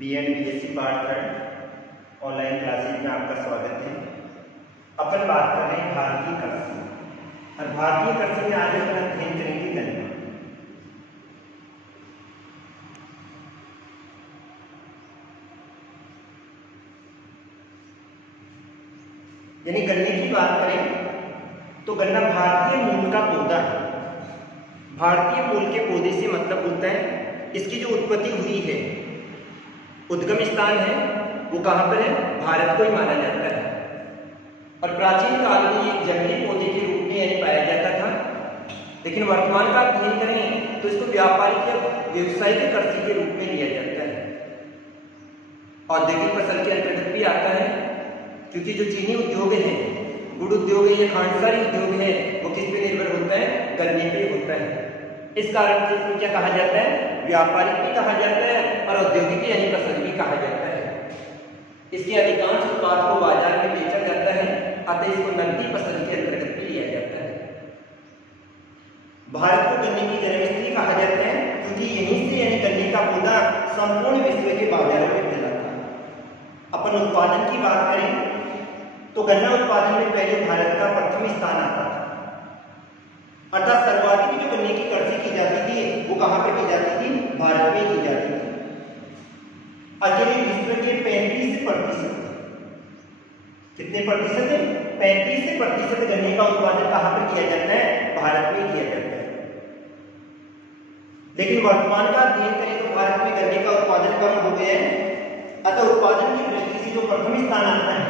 Bएड BSc part 3 online classes में आपका स्वागत है। अपन बात कर रहे हैं भारतीय कृषि और भारतीय कृषि में आज अपन अध्ययन करेंगे गन्ना। यानी गन्ने की बात करें तो गन्ना भारतीय मूल का पौधा है। भारतीय मूल के पौधे से मतलब होता है इसकी जो उत्पत्ति हुई है, उद्गम स्थान है वो कहाँ पर है, भारत को ही माना जाता है। और प्राचीन काल में एक जंगली पौधे के रूप में यानी पाया जाता था, लेकिन वर्तमान का अध्ययन करें तो इसको व्यापारिक या व्यवसायिक कृषि के रूप में लिया जाता है। औद्योगिक फसल के अंतर्गत भी आता है, क्योंकि जो चीनी उद्योग है, गुड़ उद्योग है या खांडसारी उद्योग है, वो किस पे निर्भर होता है, गन्ने पे होता है। इस कारण से इसको क्या कहा जाता है, व्यापारिक भी कहा जाता है और औद्योगिक यानी फसल भी कहा जाता है। इसके अधिकांश उत्पाद को बाजार में बेचा जाता है, अतः इसको नकदी फसल के अंतर्गत भी लिया जाता है। भारत को गन्ने की जन्मस्थली कहा जाता है, क्योंकि यहीं से यानी गन्ने का पौधा संपूर्ण विश्व के बाजारों में फैला था। अपन उत्पादन की बात करें तो गन्ना उत्पादन में पहले भारत का प्रथम स्थान आता था। अर्थात सर्वाधिक जो गन्ने की कृषि की जाती थी वो कहाँ पे की जाती थी, भारत में की जाती थी। अकेले विश्व के 35% कितने प्रतिशत है, 35% गन्ने का उत्पादन कहाँ पर किया जाता है, भारत में किया जाता है। लेकिन वर्तमान का अध्ययन करें तो भारत में गन्ने का उत्पादन कम हो गया है, अतः उत्पादन की दृष्टि से जो प्रथम स्थान आता है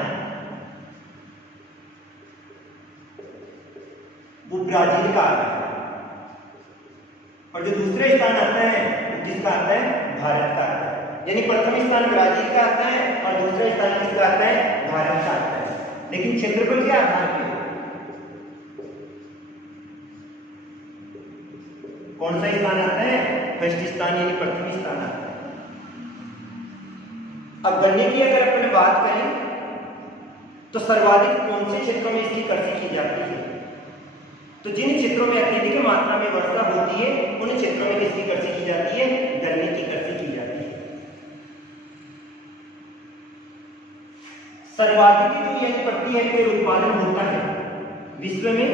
वो ब्राजील का आता है, और जो दूसरे स्थान आता है वो किसका आता है, भारत का आता है। यानी प्रथम स्थान ब्राजील का आता है और दूसरा स्थान किसका आता है, भारत का आता है। लेकिन क्षेत्रफल के आधार पर कौन सा स्थान आता है, फर्स्ट स्थान यानी प्रथम स्थान आता है। अब गन्ने की अगर अपन बात करें तो सर्वाधिक कौन से क्षेत्रों में इसकी कृषि की जाती है, तो जिन क्षेत्रों में अत्यधिक मात्रा में वर्षा होती है उन क्षेत्रों में किसकी कृषि की जाती है, गन्ने की कृषि की जाती है। सर्वाधिक जो यानी प्रति हेक्टेयर उत्पादन होता है विश्व में,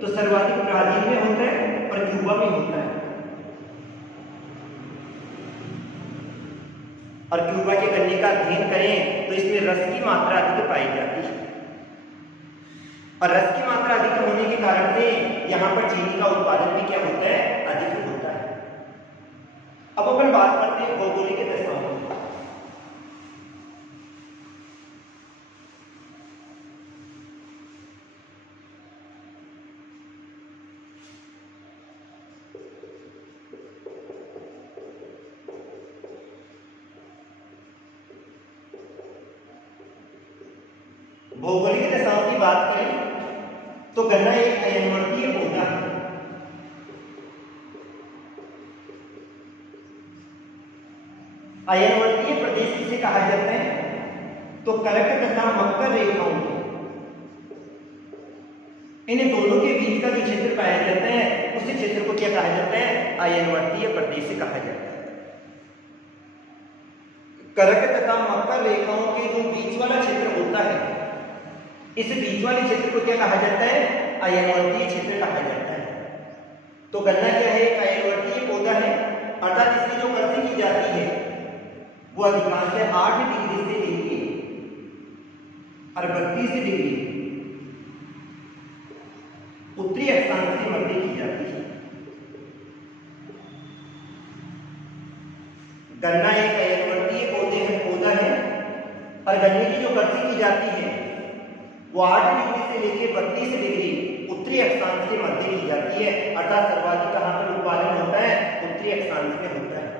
तो सर्वाधिक ब्राजील में होता है और क्यूबा में होता है। और क्यूबा के गन्ने का अध्ययन करें तो इसमें रस की मात्रा अधिक पाई जाती है, और रस की मात्रा अधिक होने के कारण से यहाँ पर चीनी का उत्पादन भी क्या होता है, अधिक होता है। अब अपन बात करते हैं भौगोलिक दशाओं की। भौगोलिक दशाओं की बात करें तो गन्ना एक अयनवर्तीय पौधा है। अयनवर्तीय प्रदेश किसे कहा जाता है, तो कर्क तथा मकर रेखाओं इन दोनों के बीच का जो क्षेत्र पाया जाता है उस क्षेत्र को क्या कहा जाता है, अयनवर्तीय प्रदेश कहा जाता है। कर्क तथा मकर रेखाओं के जो बीच वाला क्षेत्र होता है, इस बीच वाले क्षेत्र को क्या कहा जाता है, अयनवर्तीय क्षेत्र कहा जाता है। तो गन्ना क्या है, एक अयनवर्तीय पौधा है, अर्थात इसकी जो कृषि की जाती है वो अधिकांश 8 डिग्री से लेके और 32 डिग्री उत्तरी अक्षांश के मध्य की जाती है। गन्ना एक अयनवर्तीय पौधा है और गन्ने की जो कृषि की जाती है वो 8 डिग्री से लेकर 32 डिग्री उत्तरी अक्षांश के मध्य की जाती है। अर्थात सर्वाधिक कहां पर उत्पादन होता है, उत्तरी अक्षांश में होता है।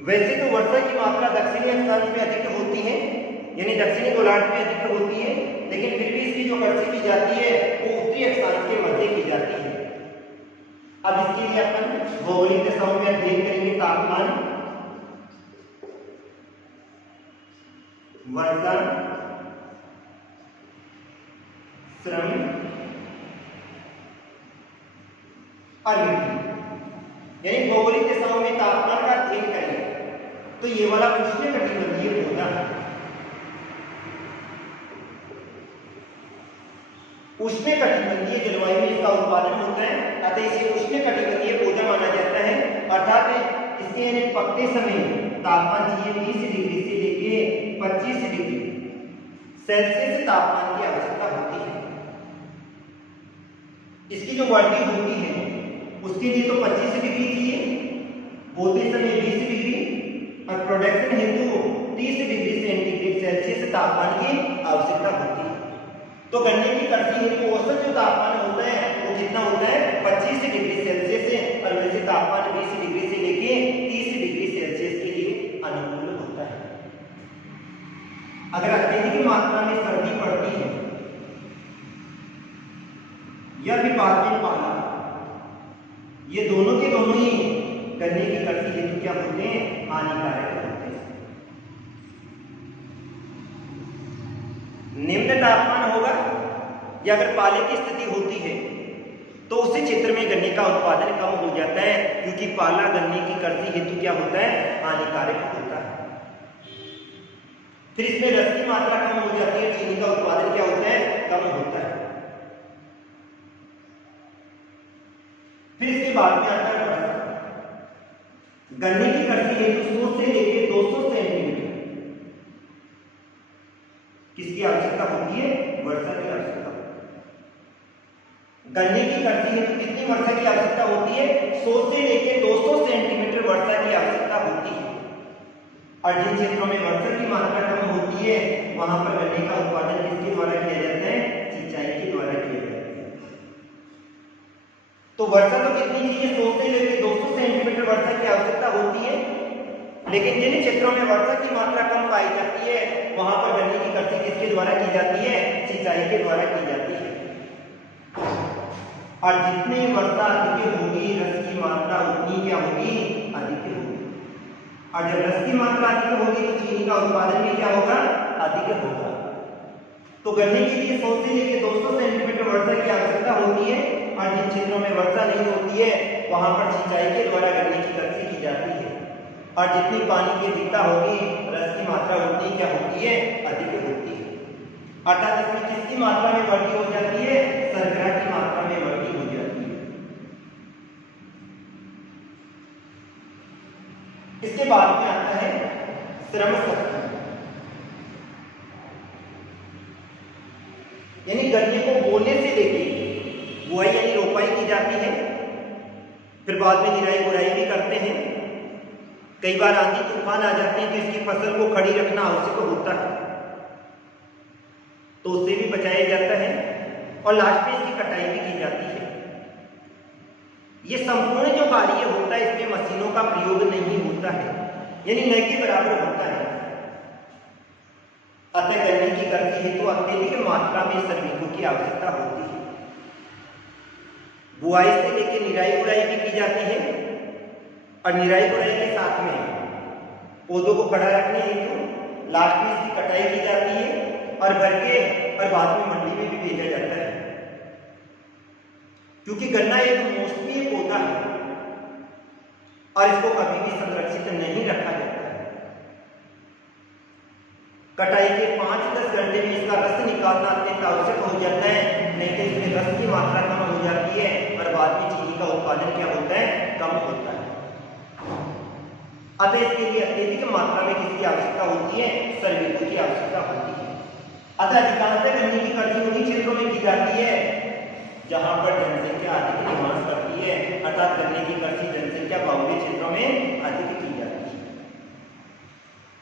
वैसे तो वर्षा की मात्रा दक्षिणी अक्षांश में अधिक होती है, यानी दक्षिणी गोलार्ध में अधिक होती है, लेकिन फिर भी इसकी जो कृषि की जाती है वो उत्तरी अक्षांश के मध्य की जाती है। अब इसके लिए अपन भौगोलिक दशाओं में अध्ययन करेंगे तापमान, वर्षा, श्रम और मिट्टी। यानी भौगोलिक दशाओं में तापमान का अध्ययन करें तो ये वाला उष्णकटिबंधीय पौधा है। उष्णकटिबंधीय जलवायु में इसका उत्पादन होता है, अतः इसे उष्णकटिबंधीय पौधा माना जाता है। अर्थात इसके पकते समय तापमान चाहिए 20 डिग्री से लेके 25 डिग्री सेल्सियस तापमान की आवश्यकता होती है। इसकी जो वर्दी होती है उसके लिए तो 25 डिग्री चाहिए, बोते समय 20 डिग्री और प्रोडक्शन हेतु 30 डिग्री सेंटीग्रेड सेल्सियस तापमान की आवश्यकता होती है। तो गन्ने की कृषि हेतु औसत जो तापमान होता है वो कितना होता है 25 डिग्री सेल्सियस से, और वैसे तापमान 20 डिग्री से लेके 30 डिग्री सेल्सियस के लिए अनुकूल होता है। अगर अत्यधिक मात्रा में सर्दी पड़ती है या फिर बाद में पाला, ये दोनों के दोनों ही गन्ने की कृषि हेतु क्या होते हैं, हानिकारक होते हैं। निम्न तापमान होगा या अगर पाले की स्थिति होती है तो उस क्षेत्र में गन्ने का उत्पादन कम हो जाता है, क्योंकि पाला गन्ने की कृषि हेतु क्या होता है, हानिकारक होता है। फिर इसमें रस की मात्रा कम हो जाती है, चीनी का उत्पादन क्या होता है, कम होता है। फिर इसके बाद में आता है वर्षा। गन्ने की कृषि हेतु 100 से लेकर 200 सेंटीमीटर किसकी आवश्यकता होती है, वर्षा की आवश्यकता होती है। गन्ने की कृषि हेतु कितनी वर्षा की आवश्यकता होती है, 100 से लेकर 200 सेंटीमीटर वर्षा की आवश्यकता होती है। और जिन क्षेत्रों में वर्षा की मात्रा कम होती है वहां पर गन्ने का उत्पादन किसके द्वारा किया जाता है, सिंचाई के द्वारा किया जाता है। तो वर्षा तो कितनी चाहिए, 100 से लेकर 200 सेंटीमीटर वर्षा की आवश्यकता होती है, लेकिन जिन क्षेत्रों में वर्षा की मात्रा कम पाई जाती है वहां पर गन्ने की कृषि किसके द्वारा की जाती है, सिंचाई के द्वारा की जाती है। और जितनी वर्षा अधिक होगी रस की मात्रा उतनी क्या होगी, अधिक होगी। और जब रस की मात्रा अधिक होगी तो चीनी का उत्पादन भी क्या होगा, अधिक होगा। तो गन्ने के लिए 100 से लेकर 200 सेंटीमीटर वर्षा की आवश्यकता होती है, और जिन क्षेत्रों में वर्षा नहीं होती है वहां पर सिंचाई के द्वारा गन्ने की कृषि की जाती है। और जितनी पानी की अधिकता होगी रस की मात्रा उतनी क्या होती है, अधिक होती है। अर्थात इसमें किसकी मात्रा में वृद्धि हो जाती है, शर्करा की मात्रा में वृद्धि हो जाती है। इसके बाद में आता है श्रम शक्ति, यानी गन्ने को बोने से लेके बुआई यानी रोपाई की जाती है, फिर बाद में निराई गुड़ाई भी करते हैं। कई बार आंधी तूफान आ जाते हैं तो इसकी फसल को खड़ी रखना आवश्यक होता है, तो उससे भी बचाया जाता है। और लास्ट में इसकी कटाई भी की जाती है। ये संपूर्ण जो कार्य होता है इसमें मशीनों का प्रयोग नहीं होता है, यानी न के बराबर होता है। अतः गन्ने की कृषि हेतु अत्यधिक मात्रा में श्रमिकों की आवश्यकता होती है। बुआई से लेकर निराई गुड़ाई भी की जाती है, और निराई गुड़ाई के साथ में पौधों को खड़ा रखने हेतु लास्ट में इसकी कटाई की जाती है और भर के और बाद में मंडी में भी भेजा जाता है। क्योंकि गन्ना एक मौसमी पौधा है और इसको कभी भी संरक्षित नहीं रखा जाता है। कटाई के 5-10 घंटे में इसका रस निकालना अत्यंत आवश्यक हो जाता है, नहीं तो इसमें रस की मात्रा कम हो जाती है और बाद में चीनी का उत्पादन क्या होता है, कम होता है। अतः इसके लिए अत्यधिक मात्रा में किसकी आवश्यकता होती है, श्रमिकों की आवश्यकता होती है। अतः अधिकांशतः गन्ने की कृषि उन्हीं क्षेत्रों में की जाती है जहां पर जनसंख्या अधिक निवास करती है, अर्थात गन्ने की कृषि जनसंख्या बाहुल्य क्षेत्रों में अधिक की जाती है।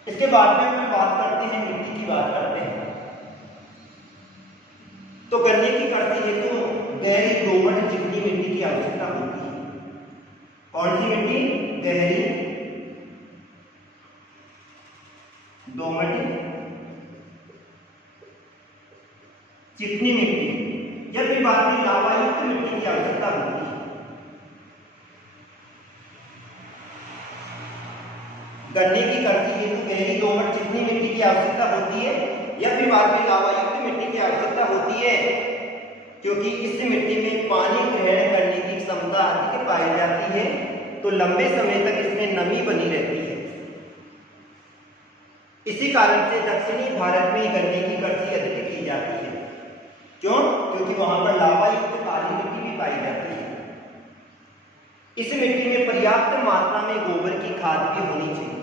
इसके बाद में हम बात करते हैं, मिट्टी की बात करते हैं। तो गन्ने की कृषि हेतु गहरी दोमट चिकनी मिट्टी की आवश्यकता होती है। कौन सी मिट्टी, गहरी दोमट चिकनी मिट्टी या फिर बाद में लावायुक्त मिट्टी की आवश्यकता होती है। गन्ने की कृषि हेतु गहरी दोमट चिकनी मिट्टी की आवश्यकता होती है या फिर बाद में लावायुक्त मिट्टी की आवश्यकता होती है, क्योंकि इस मिट्टी में पानी ग्रहण करने की क्षमता अधिक पाई जाती है, तो लंबे समय तक इसमें नमी बनी रहती है। कारण से दक्षिणी भारत में गन्ने की कृषि अधिक की जाती है। क्यों? क्योंकि वहां पर लावा युक्त काली मिट्टी भी पाई जाती है। इस मिट्टी में पर्याप्त मात्रा में गोबर की खाद भी होनी चाहिए,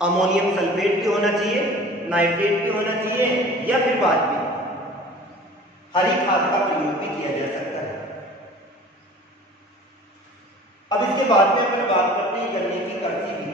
अमोनियम सल्फेट भी होना चाहिए, नाइट्रेट भी होना चाहिए, या फिर बाद में हरी खाद का प्रयोग भी किया जा सकता है। अब इसके बाद में अपन बात करते हैं गन्ने की कृषि विधि।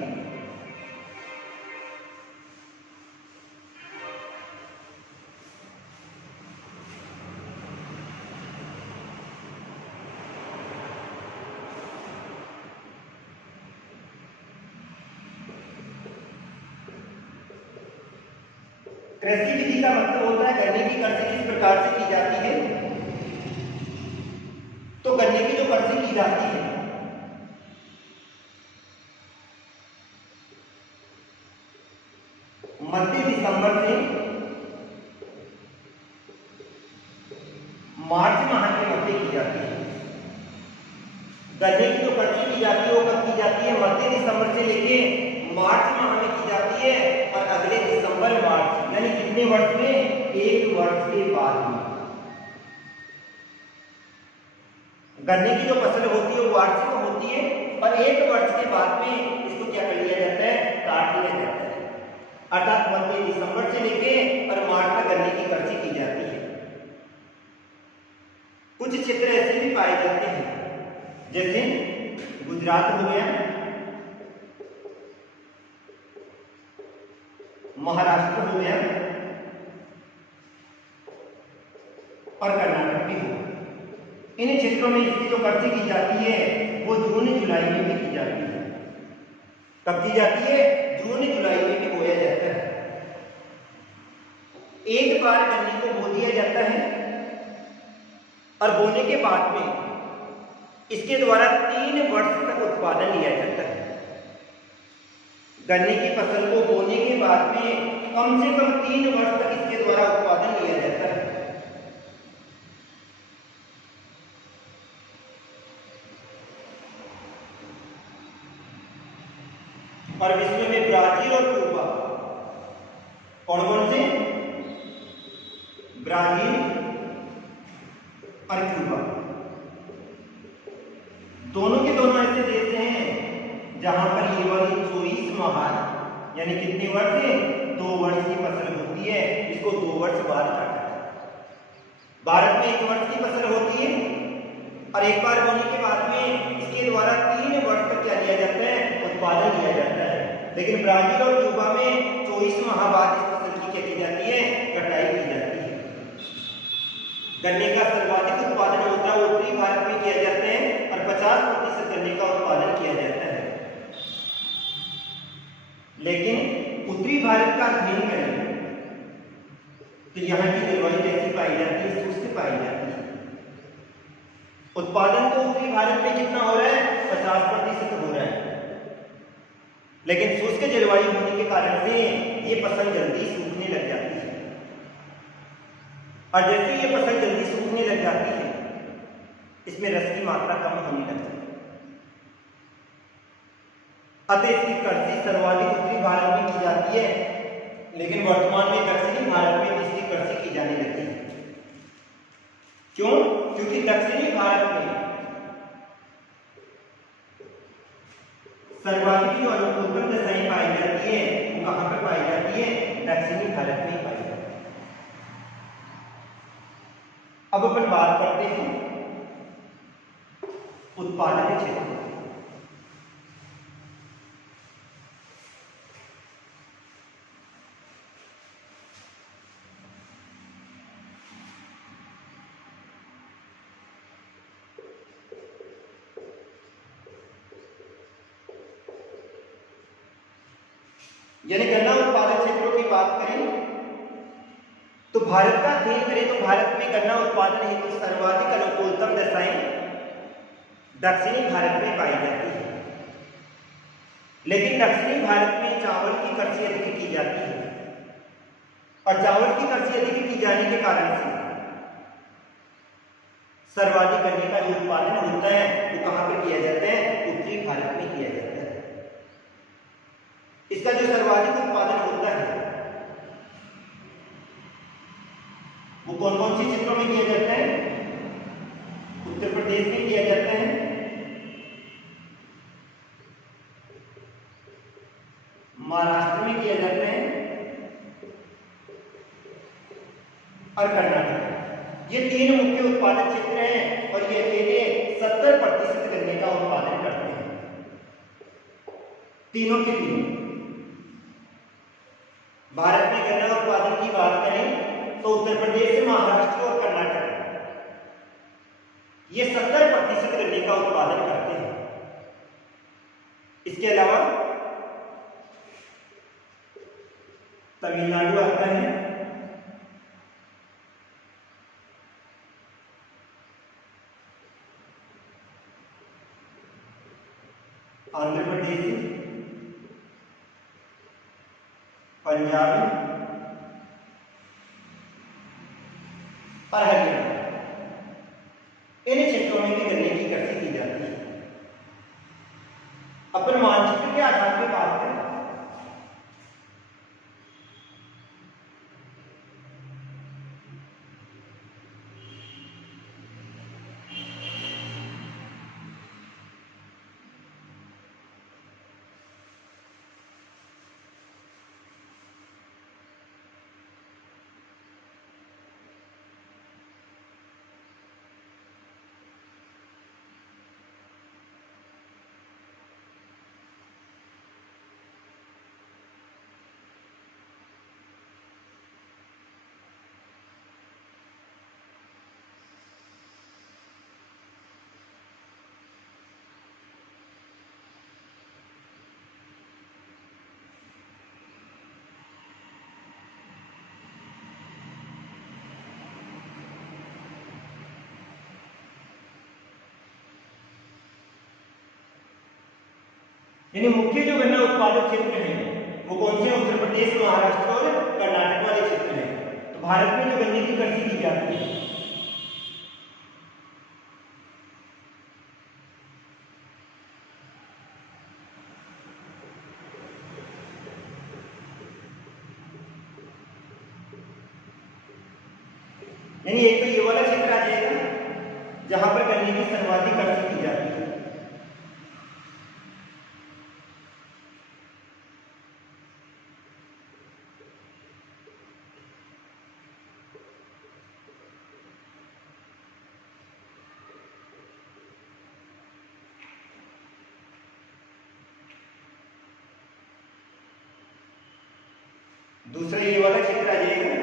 कृषि विधि का मतलब होता है गन्ने की कृषि किस प्रकार से की जाती है। तो गन्ने की जो कृषि की जाती है मध्य दिसंबर से मार्च माह के मध्य की जाती है। गन्ने की जो कृषि की जाती है वो कब की जाती है? मध्य दिसंबर से लेके मार्च माह में की जाती है, और अगले दिसंबर मार्च यानी कितने वर्ष में? 1 वर्ष के बाद में। गन्ने की जो फसल होती है वो वार्षिक होती है, और 1 वर्ष के बाद में इसको क्या कर लिया जाता है? काट लिया जाता है। अर्थात मध्य दिसंबर से लेके और मार्च तक गन्ने की कृषि की जाती है। कुछ क्षेत्र ऐसे भी पाए जाते हैं जैसे गुजरात हो गया, महाराष्ट्र हो गया और कर्नाटक भी हो। इन क्षेत्रों में इसकी जो कृषि की जाती है वो जून जुलाई में भी की जाती है। कब की जाती है? जून जुलाई में भी बोया जाता है। एक बार गन्ने को बो दिया जाता है और बोने के बाद में इसके द्वारा 3 वर्ष तक उत्पादन लिया जाता है। गन्ने की फसल को बोने के बाद में कम से कम 3 वर्ष तक इसके द्वारा उत्पादन लिया जाता है। और विश्व में ब्राजील और क्यूबा, कौन कौन से? ब्राजील और क्यूबा, दोनों के दोनों ऐसे देश हैं जहां पर ये वाली 24 माह यानी कितने वर्ष है? 2 वर्ष की फसल होती है, इसको 2 वर्ष बाद काटा है। भारत में 1 वर्ष की फसल होती है और एक बार बोने के बाद में इसके द्वारा 3 वर्ष तक क्या लिया जाता है? उत्पादन लिया जाता है। लेकिन ब्राजील और क्यूबा में 24 माह बाद इस फसल की क्या की जाती है? कटाई की जाती है। गन्ने का सर्वाधिक उत्पादन होता है उत्तरी भारत में किया जाता है और 50% गन्ने का उत्पादन किया जाता है। लेकिन उत्तरी भारत का अध्ययन करें तो यहाँ की जलवायु कैसी पाई जाती है? शुष्क पाई जाती है। उत्पादन तो उत्तरी भारत में कितना हो रहा है? 50% हो रहा है, लेकिन शुष्क जलवायु होने के कारण से ये फसल जल्दी सूखने लग जाती है। और जैसे ये फसल जल्दी सूखने लग जाती है इसमें रस की मात्रा कम होने लग जाती है। अतः इसकी कृषि सर्वाधिक उत्तरी भारत में की जाती है, लेकिन वर्तमान में दक्षिणी भारत में इसकी कृषि की जाने लगी है। क्यों? क्योंकि दक्षिणी भारत में सर्वाधिक जो अनुकूलतम दशाएं पाई जाती है वो कहां पर पाई जाती है? दक्षिणी भारत में पाई जाती है। अब अपन बात करते हैं उत्पादन क्षेत्र। यानी गन्ना उत्पादन क्षेत्रों की बात करें तो भारत का अध्ययन करें तो भारत में गन्ना उत्पादन हेतु सर्वाधिक अनुकूलतम दशाएं दक्षिणी भारत में पाई जाती है। लेकिन दक्षिणी भारत में चावल की कृषि अधिक की जाती है, और चावल की कृषि अधिक की जाने के कारण से सर्वाधिक गन्ने का जो उत्पादन होता है वो कहां पर किया जाता है? उत्तरी भारत में किया जाता है। इसका जो सर्वाधिक उत्पादन होता है वो कौन कौन से क्षेत्रों में किया जाता है? उत्तर प्रदेश में किया जाता है, महाराष्ट्र में किया जाता है और कर्नाटक। ये तीन मुख्य उत्पादक क्षेत्र हैं और ये अकेले 70% गन्ने का उत्पादन करते हैं, तीनों के तीनों। भारत में गन्ना उत्पादन की बात करें तो उत्तर प्रदेश, महाराष्ट्र और कर्नाटक ये 70% गन्ने का उत्पादन करते हैं। इसके अलावा तमिलनाडु आता है, आंध्र प्रदेश, पंजाब और हरियाणा, इन क्षेत्रों में भी गन्ने की कृषि की जाती है। अपन मानचित्र के आधार पर बात करें यानी मुख्य जो गन्ना उत्पादक क्षेत्र हैं वो कौन से? उत्तर प्रदेश, महाराष्ट्र और कर्नाटक वाले क्षेत्र हैं। तो भारत में जो गन्ने की कृषि की जाती है यानी एक तो ये वाला क्षेत्र आ जाएगा जहां पर गन्ने की सर्वाधिक कृषि की जाती है। दूसरा ये वाला क्षेत्र आ जाएगा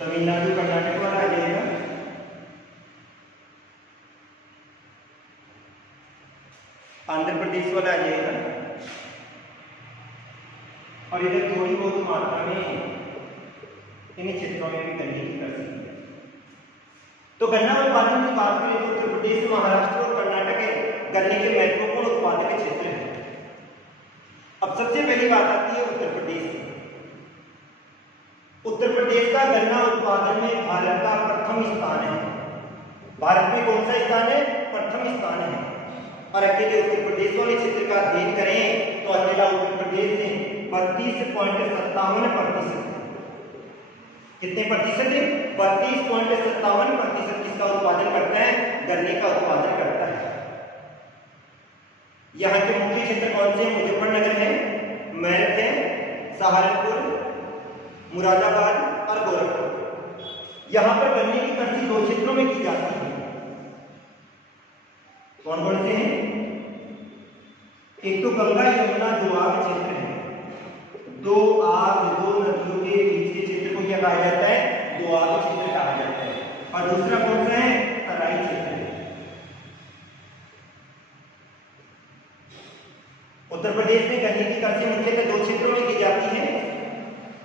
तमिलनाडु, कर्नाटक वाला आ जाएगा, आंध्र प्रदेश वाला आ जाएगा और इधर थोड़ी बहुत मात्रा में इन क्षेत्रों में भी गन्ने की कृषि की जाती है। तो गन्ना उत्पादन की बात करें तो उत्तर प्रदेश, महाराष्ट्र और कर्नाटक गन्ने के महत्वपूर्ण उत्पादक क्षेत्र हैं। अब सबसे पहली बात आती है उत्तर प्रदेश की। उत्तर प्रदेश का गन्ना उत्पादन में भारत का प्रथम स्थान है। भारत में कौन सा स्थान है? प्रथम स्थान है। और अकेले उत्तर प्रदेश वाले क्षेत्र का अध्ययन करें तो अकेला उत्तर प्रदेश ने 32.57%, कितने प्रतिशत है? 32.57% किसका उत्पादन करता है? गन्ने का उत्पादन करता है। यहाँ के मुख्य क्षेत्र कौन से? मुजफ्फरनगर है, मेरठ है, सहारनपुर, मुरादाबाद और गोरखपुर। यहाँ पर गन्ने की कृषि दो क्षेत्रों में की जाती है। कौन कौन से हैं? एक तो गंगा यमुना दोआब क्षेत्र है। दो नदियों के बीच के क्षेत्र को क्या कहा जाता है? दोआब क्षेत्र कहा जाता है। और दूसरा कौन सा है? तराई क्षेत्र है। उत्तर प्रदेश में गन्ने की कृषि मुख्यतः दो क्षेत्रों में की जाती है।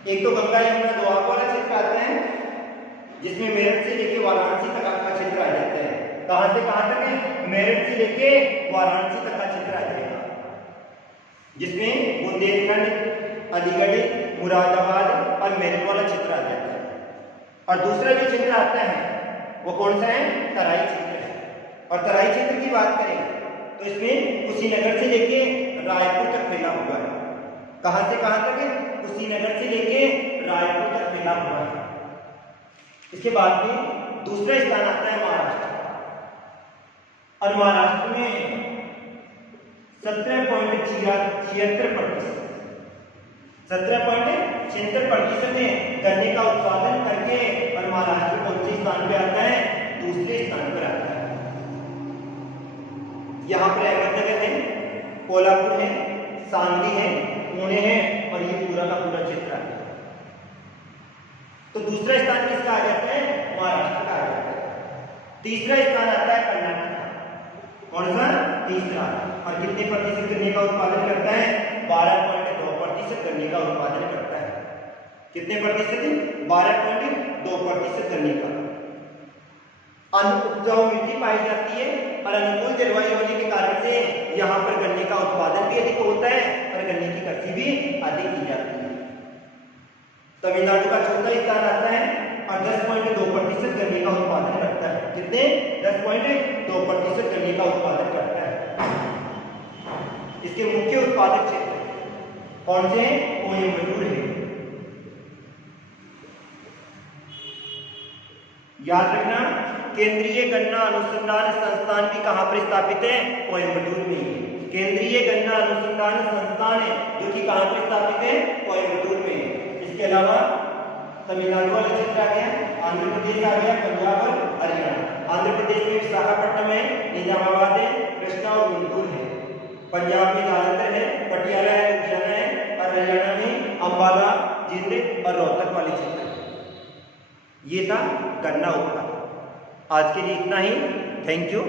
एक तो गंगा यमुना दोआब वाला क्षेत्र आता है जिसमें मेरठ से लेकर वाराणसी तक का क्षेत्र आ जाता है। कहां से कहां तक है? मेरठ से लेके वाराणसी तक का क्षेत्र आ जाएगा, जिसमें बुंदेलखंड, अलीगढ़, मुरादाबाद और मेरठ वाला क्षेत्र आ जाता है। और दूसरा जो क्षेत्र आता है वो कौन सा है? तराई क्षेत्र है। और तराई क्षेत्र की बात करें तो इसमें कुशीनगर से लेके रायपुर तक फैला हुआ है। कहां से कहां तक है? कुशीनगर से लेके रायपुर तक फैला हुआ है। इसके बाद में दूसरा स्थान आता है महाराष्ट्र, और महाराष्ट्र में 17.76% 17.76% है गन्ने का उत्पादन करके, और महाराष्ट्र कौन से स्थान पे आता है? दूसरे स्थान पर आता है। यहाँ पर अहमदनगर है, कोल्हापुर है, सांगली है, पुणे है, और ये पूरा का पूरा क्षेत्र है। तो दूसरा स्थान किसका आ जाता है? महाराष्ट्र का आ जाता है। तीसरा स्थान आता है कर्नाटक का। कौन सा? तीसरा। और कितने प्रतिशत गन्ने का उत्पादन करता है? 12.2% गन्ने का उत्पादन करता है। कितने प्रतिशत? 12.2% गन्ने का। अनुपजाऊ मिट्टी पाई जाती है, और अनुकूल जलवायु होने के कारण से यहाँ पर गन्ने का उत्पादन भी अधिक होता है और गन्ने की कृषि भी अधिक की जाती है। तमिलनाडु का चौथा स्थान आता है और 10.2% गन्ने का उत्पादन करता है। कितने? 10.2% गन्ने का उत्पादन करता है। इसके मुख्य उत्पादक क्षेत्र कौन से हैं? कोयंबटूर है। याद रखना, केंद्रीय गन्ना अनुसंधान संस्थान भी कहां पर स्थापित है? कोयंबटूर में है। केंद्रीय गन्ना अनुसंधान संस्थान है जो कि कहां पर स्थापित है? कोयंबटूर में है। इसके अलावा तमिलनाडु वाला क्षेत्र आ गया, आंध्र प्रदेश आ गया, पंजाब और हरियाणा। आंध्र प्रदेश में विशाखापट्टनम है, निजामाबाद है, कृष्णा और गुंटूर है। पंजाब में जालंधर है, पटियाला है, लुधियाना है, और हरियाणा में अंबाला, जिंद और रोहतक वाले क्षेत्र। ये था गन्ना उत्पादन। आज के लिए इतना ही। Thank you.